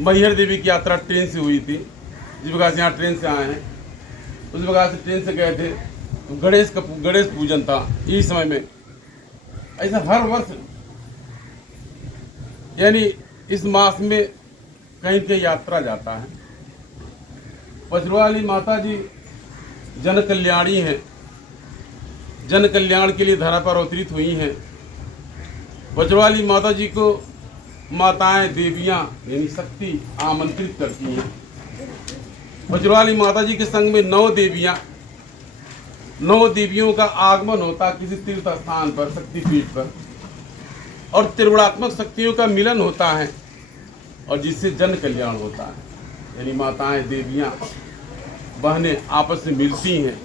मैहर देवी की यात्रा ट्रेन से हुई थी। जिस प्रकार से यहाँ ट्रेन से आए हैं उस प्रकार से ट्रेन से गए थे। तो गणेश पूजन था इस समय में। ऐसा हर वर्ष यानी इस मास में कहीं कहीं यात्रा जाता है। पचरुआली माता जी जन कल्याणी हैं, जन कल्याण के लिए धरा पर अवतरित हुई हैं। पचरुआली माता जी को माताएं देवियां यानी शक्ति आमंत्रित करती हैं। पचरुआली माता जी के संग में 9 देवियों का आगमन होता किसी तीर्थ स्थान पर, शक्तिपीठ पर, और त्रिगुणात्मक शक्तियों का मिलन होता है और जिससे जन कल्याण होता है। यानी माताएं देवियां बहनें आपस में मिलती हैं,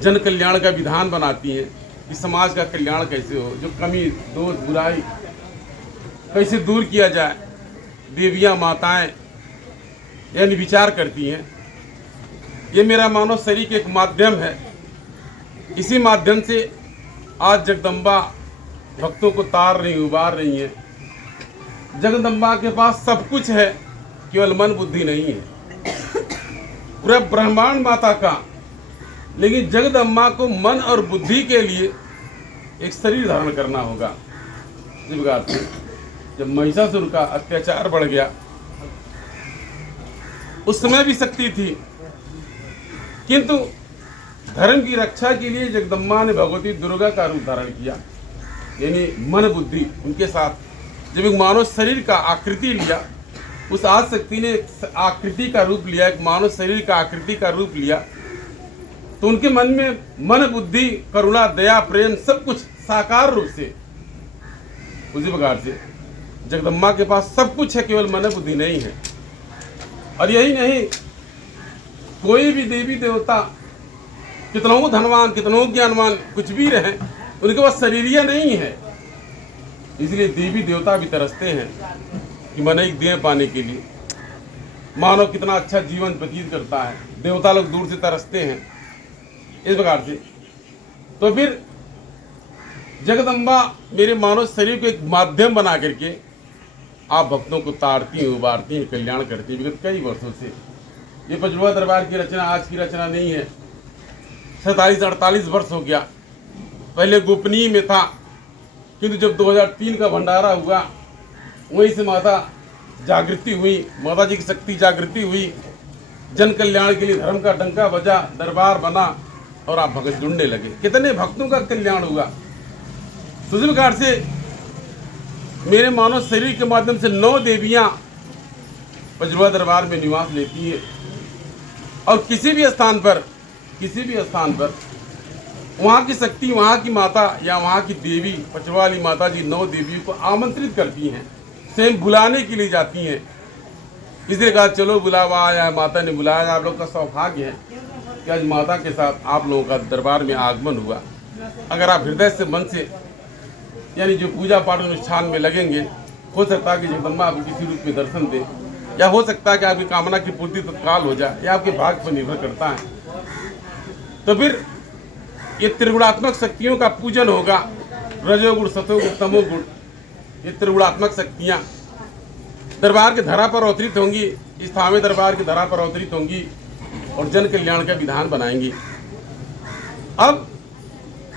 जन कल्याण का विधान बनाती हैं कि समाज का कल्याण कैसे हो, जो कमी दोष बुराई कैसे दूर किया जाए। देवियां माताएं यानी विचार करती हैं। ये मेरा मानव शरीर के एक माध्यम है। इसी माध्यम से आज जगदम्बा भक्तों को तार रही, उबार रही है। जगदम्बा के पास सब कुछ है, केवल मन बुद्धि नहीं है। पूरा ब्रह्मांड माता का, लेकिन जगदम्बा को मन और बुद्धि के लिए एक शरीर धारण करना होगा। इस प्रकार से जब महिषासुर का अत्याचार बढ़ गया, उस समय भी शक्ति थी, किंतु धर्म की रक्षा के लिए जगदम्बा ने भगवती दुर्गा का रूप धारण किया। यानी मन बुद्धि उनके साथ जब एक मानव शरीर का आकृति लिया, उस आदिशक्ति ने आकृति का रूप लिया, एक मानव शरीर का आकृति का रूप लिया, तो उनके मन में मन बुद्धि करुणा दया प्रेम सब कुछ साकार रूप से। उसी प्रकार से जगदम्बा के पास सब कुछ है, केवल मन बुद्धि नहीं है। और यही नहीं, कोई भी देवी देवता कितनों धनवान कितनों ज्ञानवान कुछ भी रहे, उनके पास शरीरिया नहीं है। इसलिए देवी देवता भी तरसते हैं कि मनई देह पाने के लिए। मानव कितना अच्छा जीवन व्यतीत करता है, देवता लोग दूर से तरसते हैं। इस प्रकार से तो फिर जगदम्बा मेरे मानव शरीर को एक माध्यम बना करके आप भक्तों को तारती हैं, उबारती हैं, कल्याण करती हैं विगत कई वर्षों से। ये पचरुआ दरबार की रचना आज की रचना नहीं है। 47-48 वर्ष हो गया। पहले गोपनीय में था, किंतु जब 2003 का भंडारा हुआ, वहीं से माता जागृति हुई, माता जी की शक्ति जागृति हुई। जन कल्याण के लिए धर्म का डंका बजा, दरबार बना और आप भगत जुड़ने लगे। कितने भक्तों का कल्याण हुआ। तो इस प्रकार से मेरे मानव शरीर के माध्यम से 9 देवियां पचरुआ दरबार में निवास लेती है। और किसी भी स्थान पर वहाँ की शक्ति, वहाँ की माता या वहाँ की देवी, पचरुआली माता जी 9 देवियों को आमंत्रित करती हैं, स्वयं बुलाने के लिए जाती हैं। इसलिए कहा चलो बुलावा आया, माता ने बुलाया। आप लोग का सौभाग्य है कि आज माता के साथ आप लोगों का दरबार में आगमन हुआ। अगर आप हृदय से मन से यानी जो पूजा पाठ अनुष्ठान में लगेंगे, हो सकता है कि जगदम्बा आपको किसी रूप में दर्शन दे, या हो सकता है कि आपकी कामना की पूर्ति तत्काल हो जाए, या आपके भाग्य पर निर्भर करता है। तो फिर ये त्रिगुणात्मक शक्तियों का पूजन होगा। रजोगुण सतोगुण तमोगुण, ये त्रिगुणात्मक शक्तियाँ दरबार के धरा पर अवतरित होंगी, इस थावे दरबार की धरा पर अवतरित होंगी और जन कल्याण का विधान बनाएंगी। अब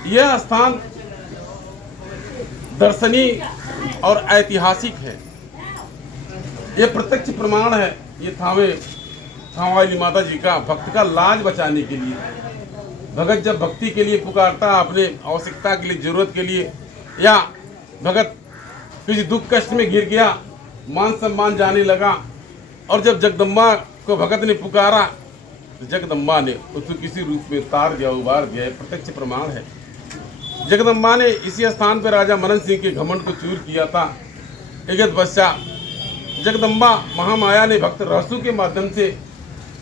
यह स्थान दर्शनीय और ऐतिहासिक है। ये प्रत्यक्ष प्रमाण है। ये थांवाली माता जी का भक्त का लाज बचाने के लिए, भगत जब भक्ति के लिए पुकारता, अपने आवश्यकता के लिए, जरूरत के लिए, या भगत किसी दुख कष्ट में घिर गया, मान सम्मान जाने लगा, और जब जगदम्बा को भगत ने पुकारा तो जगदम्बा ने उसको किसी रूप में तार दिया, उबार दिया। प्रत्यक्ष प्रमाण है। जगदम्बा ने इसी स्थान पर राजा मनन सिंह के घमंड को चूर किया था। एक पश्चात जगदम्बा महामाया ने भक्त रहसु के माध्यम से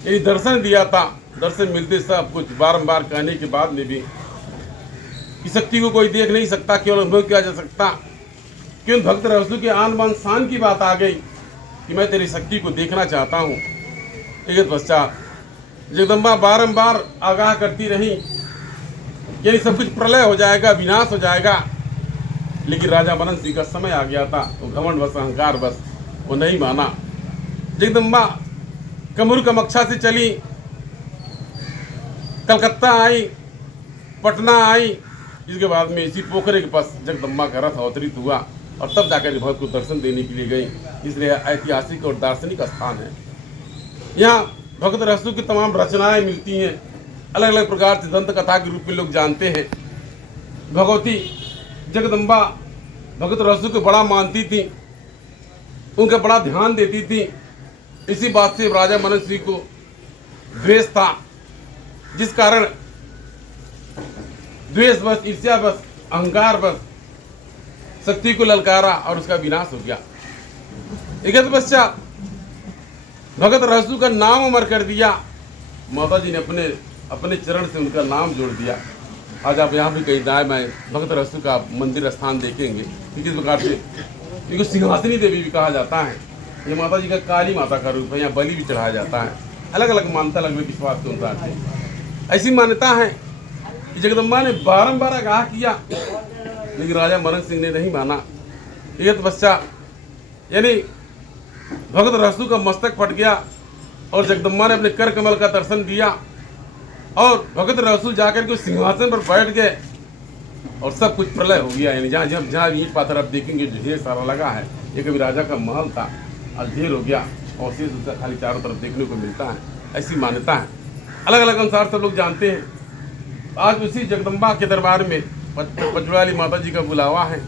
यदि दर्शन दिया था। दर्शन मिलते सब कुछ बारंबार कहने के बाद में भी कि शक्ति को कोई देख नहीं सकता, केवल अनुभव किया जा सकता। क्यों भक्त रहसु के आन बान शान की बात आ गई कि मैं तेरी शक्ति को देखना चाहता हूँ। एक पश्चात जगदम्बा बारंबार आगाह करती रही यदि सब कुछ प्रलय हो जाएगा, विनाश हो जाएगा। लेकिन राजा मनन सिंह का समय आ गया था, वो घमंड बस, अहंकार बस, वो नहीं माना। जगदम्बा कमरू कामाख्या से चली, कलकत्ता आई, पटना आई। इसके बाद में इसी पोखरे के पास जगदम्बा का रथ अवतरित हुआ और तब जाकर भक्त को दर्शन देने के लिए गई। इसलिए ऐतिहासिक और दार्शनिक स्थान है। यहाँ भगत रहसु की तमाम रचनाएं मिलती हैं, अलग अलग प्रकार से दंत कथा के रूप में लोग जानते हैं। भगवती जगदम्बा भगत रहसु को बड़ा मानती थी, उनका बड़ा ध्यान देती थी। इसी बात से राजा मनन सिंह को द्वेष था, जिस कारण द्वेषवश, ईर्ष्यावश, अहंकारवश शक्ति को ललकारा और उसका विनाश हो गया। एक पश्चात भगत रहसु का नाम अमर कर दिया। माता जी ने अपने चरण से उनका नाम जोड़ दिया। आज आप यहाँ भी कहीं दाएं बाएं भगत रहसु का मंदिर स्थान देखेंगे कि किस प्रकार से इनको सिंहासनी देवी भी कहा जाता है। ये माता जी का काली माता का रूप है। यहाँ बलि भी चढ़ाया जाता है। अलग अलग मान्यता, अलग अलग विश्वास के अनुसार से ऐसी मान्यता है कि जगदम्बा ने बारंबार आगाह किया, लेकिन राजा मनन सिंह ने नहीं माना। एक पश्चात यानी भगत रहसु का मस्तक फट गया और जगदम्बा ने अपने कर कमल का दर्शन दिया और भगत रहसु जाकर के सिंहासन पर बैठ गए और सब कुछ प्रलय हो गया। यानी जहाँ ईंट पाथर आप देखेंगे जो ढेर सारा लगा है, ये कभी राजा का महल था, आज ढेर हो गया और शेष उसका खाली चारों तरफ देखने को मिलता है। ऐसी मान्यता है, अलग अलग अनुसार सब लोग जानते हैं। आज उसी जगदम्बा के दरबार में पचड़ी वाली माता जी का बुलावा है।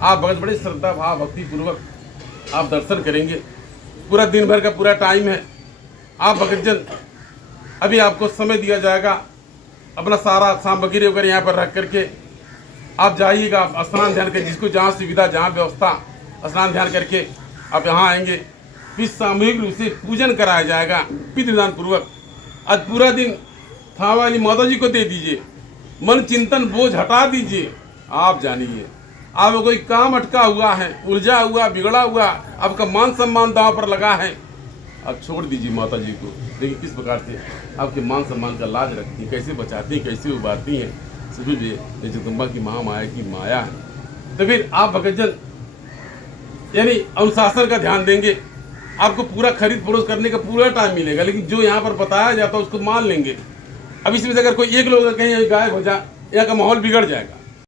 आप बहुत बड़ी श्रद्धा भाव भक्ति पूर्वक आप दर्शन करेंगे। पूरा दिन भर का पूरा टाइम है। आप भक्तजन अभी आपको समय दिया जाएगा, अपना सारा सामग्री वगैरह यहाँ पर रख करके आप जाइएगा, स्नान ध्यान कर, जिसको जहाँ सुविधा जहाँ व्यवस्था, स्नान ध्यान करके आप यहाँ आएंगे। फिर सामूहिक रूप से पूजन कराया जाएगा विधि विधान पूर्वक। आज पूरा दिन थावा वाली माता जी को दे दीजिए, मन चिंतन बोझ हटा दीजिए। आप जानिए आपको कोई काम अटका हुआ है, उलझा हुआ, बिगड़ा हुआ, आपका मान सम्मान दांव पर लगा है, आप छोड़ दीजिए माता जी को। देखिए किस प्रकार से आपके मान सम्मान का लाज रखती हैं, कैसे बचाती हैं, कैसे उबारती हैं। समझ लीजिए जगदम्बा की महामाया की माया है। तो फिर आप भक्तजन यानी अनुशासन का ध्यान देंगे। आपको पूरा खरीद फरोख्त करने का पूरा टाइम मिलेगा, लेकिन जो यहाँ पर बताया जाता है उसको मान लेंगे। अब इसमें से अगर कोई एक लोग कहीं गायब हो जाए, यहाँ का माहौल बिगड़ जाएगा।